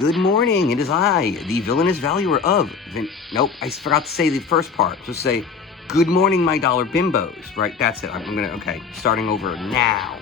Good morning, it is I, the villainous valuer of... Nope, I forgot to say the first part. Just say, good morning, my dollar bimbos. Right, that's it. I'm gonna... Okay, starting over now.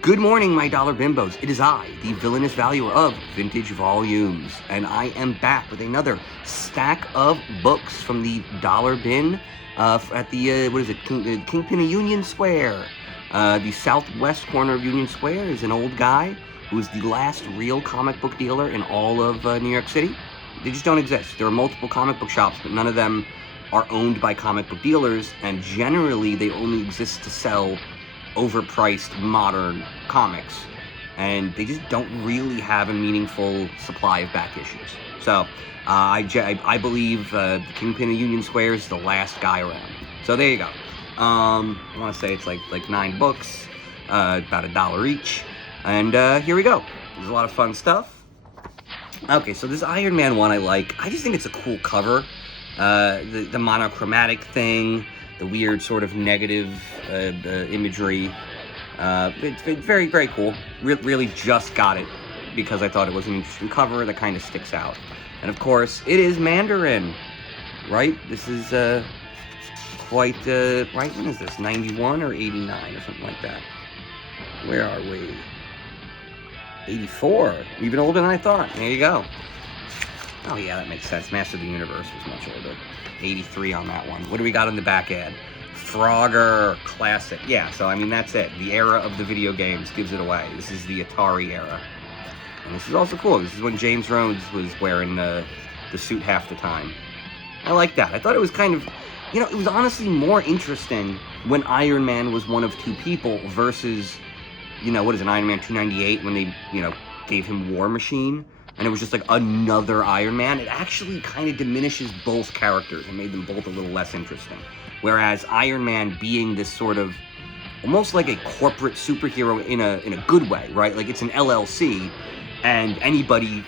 Good morning, my dollar bimbos. It is I, the villainous valuer of vintage volumes. And I am back with another stack of books from the dollar bin at the, what is it, Kingpin of Union Square. The southwest corner of Union Square is an old guy who is the last real comic book dealer in all of New York City. They just don't exist. There are multiple comic book shops, but none of them are owned by comic book dealers, and generally they only exist to sell overpriced modern comics, and they just don't really have a meaningful supply of back issues. So I believe the Kingpin of Union Square is the last guy around. So there you go. I want to say it's like 9 books, about $1 each. And here we go. There's a lot of fun stuff. Okay, so this Iron Man one I like. I just think it's a cool cover. The monochromatic thing, the weird sort of negative imagery. It's very, very cool. Really just got it because I thought it was an interesting cover that kind of sticks out. And of course, it is Mandarin, right? This is quite, right? When is this? 91 or 89 or something like that? Where are we? 84. Even older than I thought. There you go. Oh yeah, that makes sense. Master of the Universe was much older. 83 on that one. What do we got on the back ad? Frogger. Classic. Yeah, so I mean, that's it. The era of the video games gives it away. This is the Atari era. And this is also cool. This is when James Rhodes was wearing the suit half the time. I like that. I thought it was kind of... You know, it was honestly more interesting when Iron Man was one of 2 people versus... You know, what is it, Iron Man 298, when they, you know, gave him War Machine, and it was just like another Iron Man. It actually kind of diminishes both characters and made them both a little less interesting. Whereas Iron Man being this sort of, almost like a corporate superhero in a good way, right? Like, it's an LLC, and anybody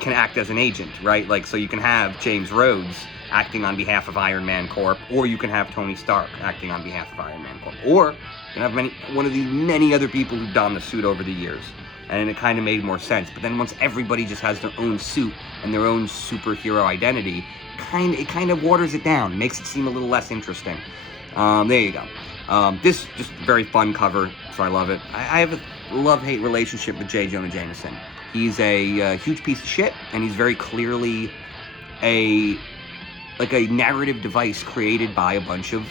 can act as an agent, right? Like, so you can have James Rhodes acting on behalf of Iron Man Corp, or you can have Tony Stark acting on behalf of Iron Man Corp, or you can have one of the many other people who've donned the suit over the years, and it kind of made more sense. But then once everybody just has their own suit and their own superhero identity, it kind of waters it down, makes it seem a little less interesting. There you go. This just very fun cover, so I love it. I have a love-hate relationship with J. Jonah Jameson. He's a huge piece of shit, and he's very clearly a narrative device created by a bunch of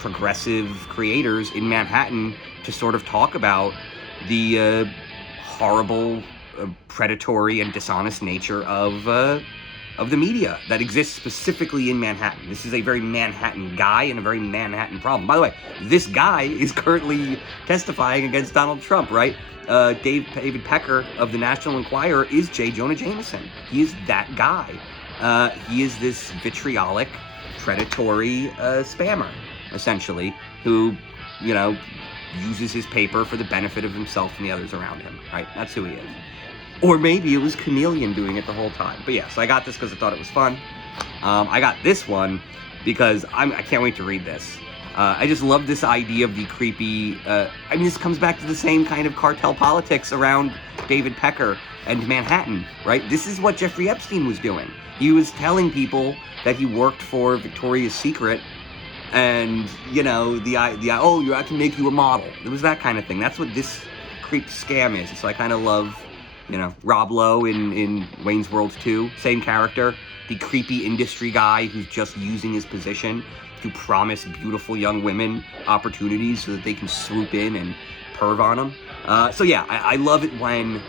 progressive creators in Manhattan to sort of talk about the horrible, predatory, and dishonest nature of the media that exists specifically in Manhattan. This is a very Manhattan guy and a very Manhattan problem. By the way, this guy is currently testifying against Donald Trump, right? David Pecker of the National Enquirer is J. Jonah Jameson. He is that guy. He is this vitriolic, predatory spammer, essentially, who, you know, uses his paper for the benefit of himself and the others around him, right? That's who he is. Or maybe it was Chameleon doing it the whole time. But yeah, so I got this because I thought it was fun. I got this one because I can't wait to read this. I just love this idea of the creepy... I mean, this comes back to the same kind of cartel politics around David Pecker and Manhattan, right? This is what Jeffrey Epstein was doing. He was telling people that he worked for Victoria's Secret, and, you know, oh, I can make you a model. It was that kind of thing. That's what this creep scam is. So I kind of love, you know, Rob Lowe in Wayne's World 2, same character, the creepy industry guy who's just using his position to promise beautiful young women opportunities so that they can swoop in and perv on them. So yeah, I love it when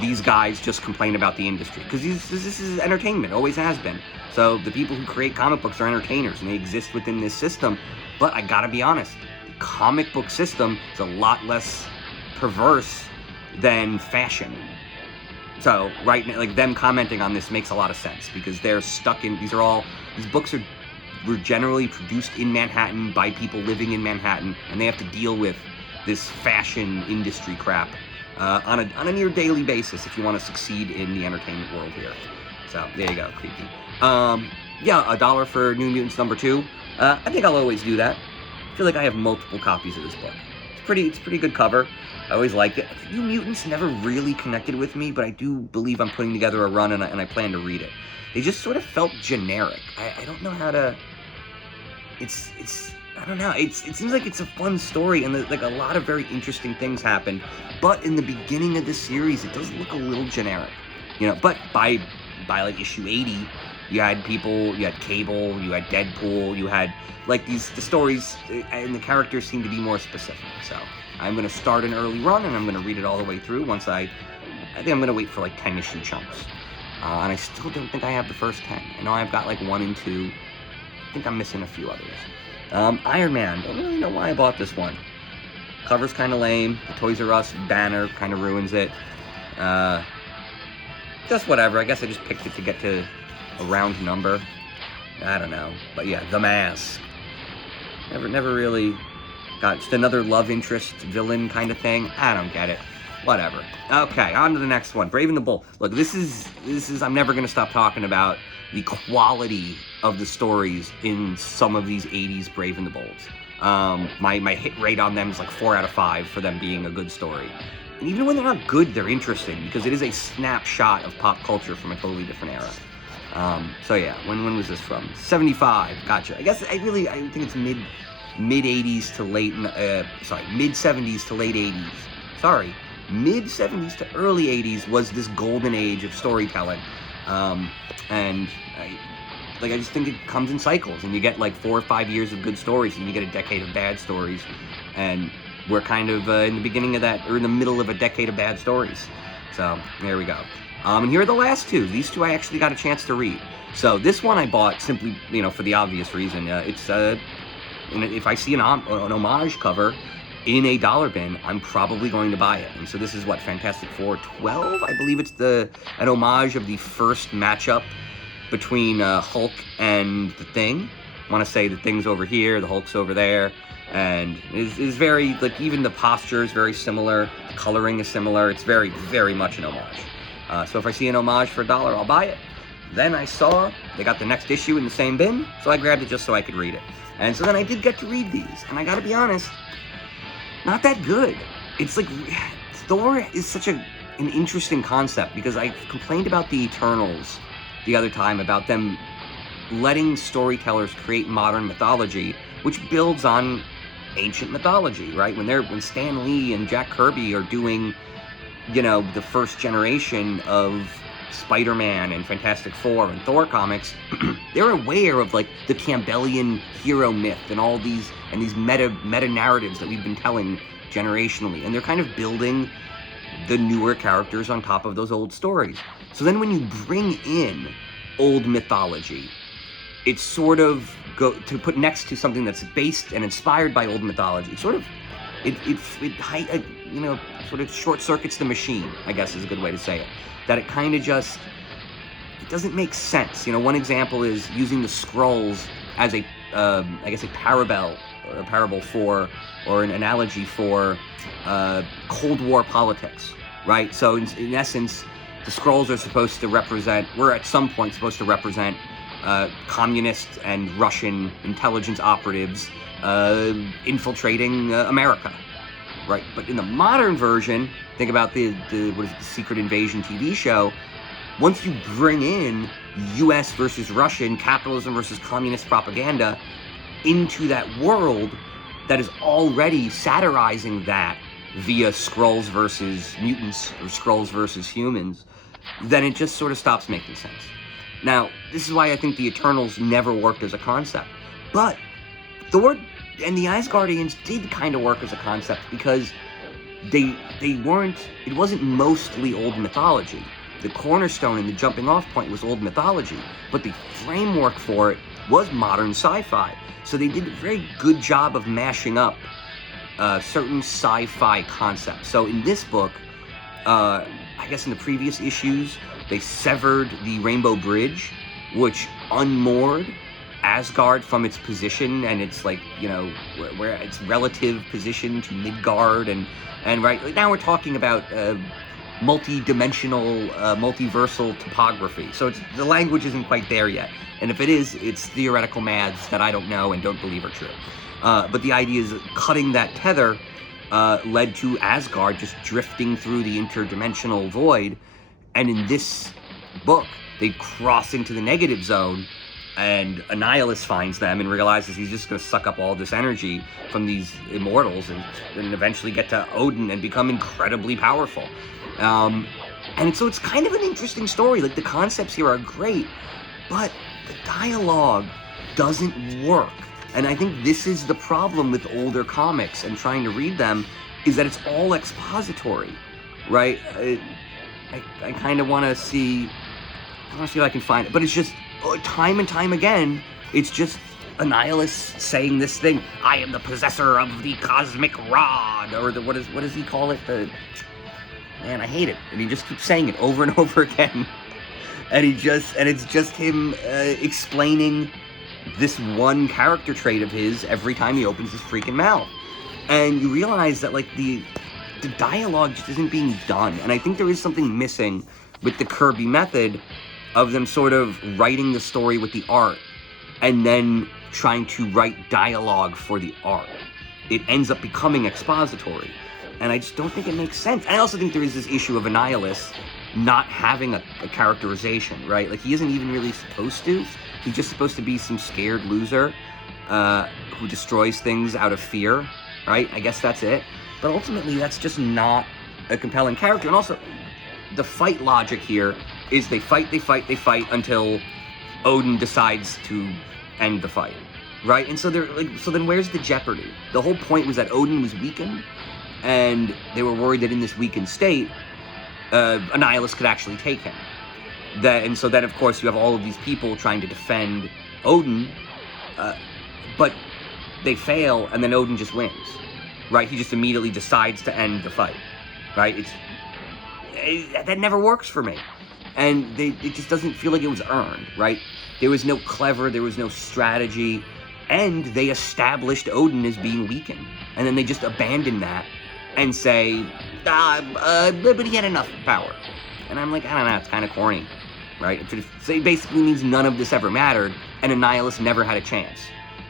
these guys just complain about the industry, because this is entertainment, always has been. So the people who create comic books are entertainers, and they exist within this system. But I gotta be honest, the comic book system is a lot less perverse than fashion. So right now, like, them commenting on this makes a lot of sense, because they're stuck in, these books were generally produced in Manhattan by people living in Manhattan, and they have to deal with this fashion industry crap on a near daily basis if you want to succeed in the entertainment world here. So there you go, creepy. Yeah, $1 for New Mutants #2. I think I'll always do that. I feel like I have multiple copies of this book. It's pretty good cover. I always liked it. New Mutants never really connected with me, but I do believe I'm putting together a run, and I plan to read it. They just sort of felt generic. I don't know how to... I don't know. It seems like it's a fun story, and like a lot of very interesting things happen. But in the beginning of the series, it does look a little generic, you know. But by like issue 80, you had people, you had Cable, you had Deadpool, you had like the stories, and the characters seem to be more specific. So I'm gonna start an early run, and I'm gonna read it all the way through. I think I'm gonna wait for like 10 issue chunks, and I still don't think I have the first 10. I know I've got like 1 and 2. I think I'm missing a few others. Iron Man, don't really know why I bought this one. Cover's kind of lame. The Toys R Us banner kind of ruins it. Just whatever. I guess I just picked it to get to a round number. I don't know. But yeah, The Mask. Never really got just another love interest villain kind of thing. I don't get it. Whatever. Okay, on to the next one. Brave and the Bold. Look, this is I'm never going to stop talking about the quality of the stories in some of these 80s Brave and the Bolds. My hit rate on them is like 4 out of 5 for them being a good story. And even when they're not good, they're interesting because it is a snapshot of pop culture from a totally different era. So yeah, when was this from? 75. Gotcha. I think it's mid 80s to late mid 70s to late 80s. Sorry. Mid 70s to early 80s was this golden age of storytelling. And I just think it comes in cycles, and you get like 4 or 5 years of good stories, and you get a decade of bad stories, and we're kind of in the beginning of that, or in the middle of a decade of bad stories. So there we go. And here are the last two. These two I actually got a chance to read. So this one I bought simply, for the obvious reason. If I see an homage cover in a dollar bin, I'm probably going to buy it. And so this is what, Fantastic Four 12? I believe it's an homage of the first matchup between Hulk and the Thing. I want to say the Thing's over here, the Hulk's over there, and is very, like, even the posture is very similar, the coloring is similar, it's very, very much an homage. So if I see an homage for $1, I'll buy it. Then I saw they got the next issue in the same bin, so I grabbed it just so I could read it. And so then I did get to read these, and I gotta be honest, not that good. It's like, Thor is such an interesting concept, because I complained about the Eternals the other time, about them letting storytellers create modern mythology, which builds on ancient mythology, right? When Stan Lee and Jack Kirby are doing, the first generation of Spider-Man and Fantastic Four and Thor comics, they're aware of like the Campbellian hero myth and all these meta narratives that we've been telling generationally, and they're kind of building the newer characters on top of those old stories. So then when you bring in old mythology, it's sort of to put next to something that's based and inspired by old mythology. It sort of short circuits the machine, I guess is a good way to say it. That it kind of just, it doesn't make sense. One example is using the Skrulls as a parable for, or an analogy for Cold War politics, right? So in essence, the Skrulls are supposed to represent, we're at some point supposed to represent communist and Russian intelligence operatives infiltrating America, right? But in the modern version, think about the Secret Invasion TV show. Once you bring in U.S. versus Russian, capitalism versus communist propaganda into that world that is already satirizing that via Skrulls versus mutants or Skrulls versus humans, then it just sort of stops making sense. Now, this is why I think the Eternals never worked as a concept. But Thor and the Asgardians did kind of work as a concept, because they weren't, it wasn't mostly old mythology. The cornerstone and the jumping off point was old mythology, but the framework for it was modern sci-fi. So they did a very good job of mashing up certain sci-fi concepts. So in this book, I guess in the previous issues, they severed the Rainbow Bridge, which unmoored Asgard from its position and its, like, where its relative position to Midgard, and right, like, now we're talking about multi-dimensional, multiversal topography. So the language isn't quite there yet. And if it is, it's theoretical maths that I don't know and don't believe are true. But the idea is cutting that tether led to Asgard just drifting through the interdimensional void. And in this book, they cross into the negative zone, and Annihilus finds them and realizes he's just going to suck up all this energy from these immortals and eventually get to Odin and become incredibly powerful. And so it's kind of an interesting story. Like, the concepts here are great, but the dialogue doesn't work. And I think this is the problem with older comics and trying to read them, is that it's all expository, right? I kind of want to see if I can find it, but it's just time and time again, it's just Annihilus saying this thing, I am the possessor of the cosmic rod, or what does he call it? Man, I hate it. And he just keeps saying it over and over again. And it's just him explaining this one character trait of his every time he opens his freaking mouth. And you realize that, like, the dialogue just isn't being done. And I think there is something missing with the Kirby method of them sort of writing the story with the art and then trying to write dialogue for the art. It ends up becoming expository. And I just don't think it makes sense. I also think there is this issue of Annihilus not having a characterization, right? Like, he isn't even really supposed to. He's just supposed to be some scared loser who destroys things out of fear, right? I guess that's it. But ultimately, that's just not a compelling character. And also, the fight logic here is they fight until Odin decides to end the fight, right? And so so then where's the jeopardy? The whole point was that Odin was weakened, and they were worried that in this weakened state, Annihilus could actually take him. And so then, of course, you have all of these people trying to defend Odin, but they fail, and then Odin just wins, right? He just immediately decides to end the fight, right? That never works for me. And it just doesn't feel like it was earned, right? There was no clever, there was no strategy, and they established Odin as being weakened. And then they just abandon that and say, but he had enough power. And I'm like, I don't know, it's kind of corny, right? It basically means none of this ever mattered, and Annihilus never had a chance.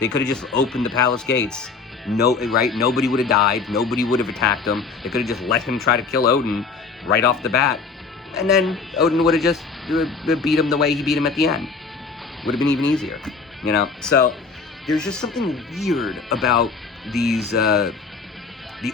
They could have just opened the palace gates, right? Nobody would have died, nobody would have attacked him. They could have just let him try to kill Odin right off the bat, and then Odin would have just beat him the way he beat him at the end. Would have been even easier, you know? So there's just something weird about the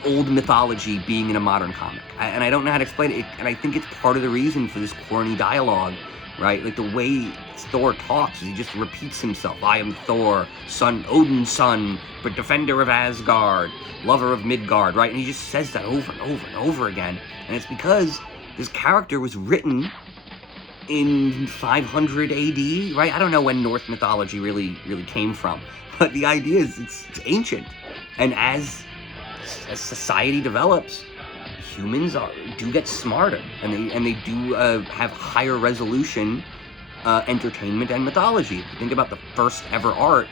old mythology being in a modern comic. And I don't know how to explain it, and I think it's part of the reason for this corny dialogue, right? Like, the way Thor talks, he just repeats himself. I am Thor, son, Odin's son, but defender of Asgard, lover of Midgard, right? And he just says that over and over and over again. And it's because this character was written in 500 AD, right? I don't know when Norse mythology really came from, but the idea is it's ancient. And as society develops, humans do get smarter, and they do have higher resolution entertainment and mythology. If you think about the first ever art,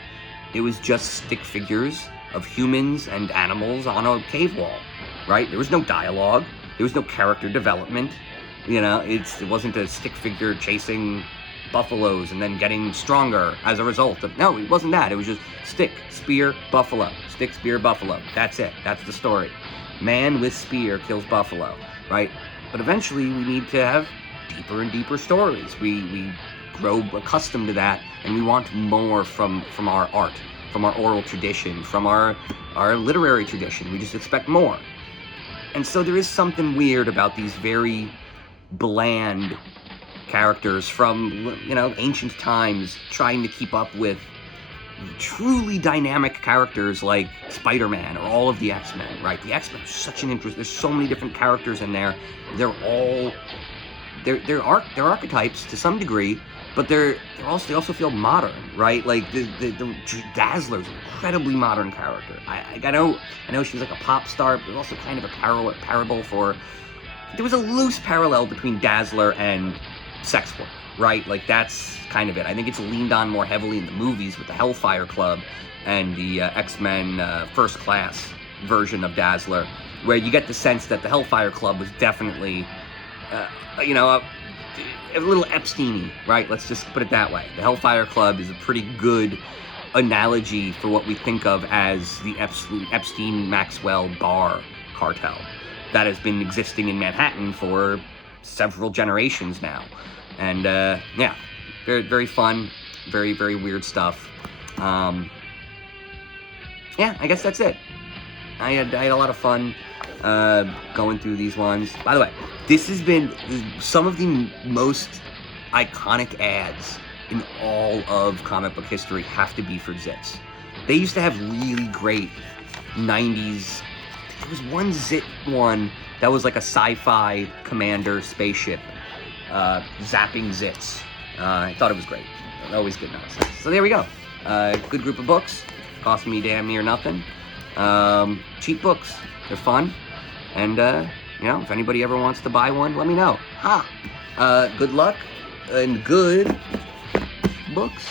it was just stick figures of humans and animals on a cave wall, right? There was no dialogue, there was no character development. You know, it wasn't a stick figure chasing buffaloes and then getting stronger as a result of. No, it wasn't that. It was just stick, spear, buffalo. Stick, spear, buffalo. That's it. That's the story. Man with spear kills buffalo, right? But eventually we need to have deeper and deeper stories. We grow accustomed to that, and we want more from our art, from our oral tradition, from our literary tradition. We just expect more. And so there is something weird about these very bland characters from, you know, ancient times trying to keep up with truly dynamic characters like Spider-Man or all of the X-Men, right? The X-Men are such an interest. There's so many different characters in there. They're archetypes to some degree, but they also feel modern, right? Like the Dazzler's an incredibly modern character. I know she's like a pop star, but there's also kind of a parable for. There was a loose parallel between Dazzler and sex work, right? Like, that's kind of it. I think it's leaned on more heavily in the movies with the Hellfire Club and the X-Men First Class version of Dazzler, where you get the sense that the Hellfire Club was definitely, a little Epstein-y, right? Let's just put it that way. The Hellfire Club is a pretty good analogy for what we think of as the Epstein-Maxwell bar cartel that has been existing in Manhattan for several generations now. And yeah, very, very fun, very, very weird stuff. Yeah, I guess that's it. I had a lot of fun going through these ones. By the way, this has been some of the most iconic ads in all of comic book history have to be for Zits. They used to have really great 90s. There was one Zit one that was like a sci-fi commander spaceship zapping Zits. I thought it was great. Always good nonsense. So there we go. Good group of books. Cost me damn near nothing. Cheap books. They're fun. And, you know, if anybody ever wants to buy one, let me know. Good luck and good books.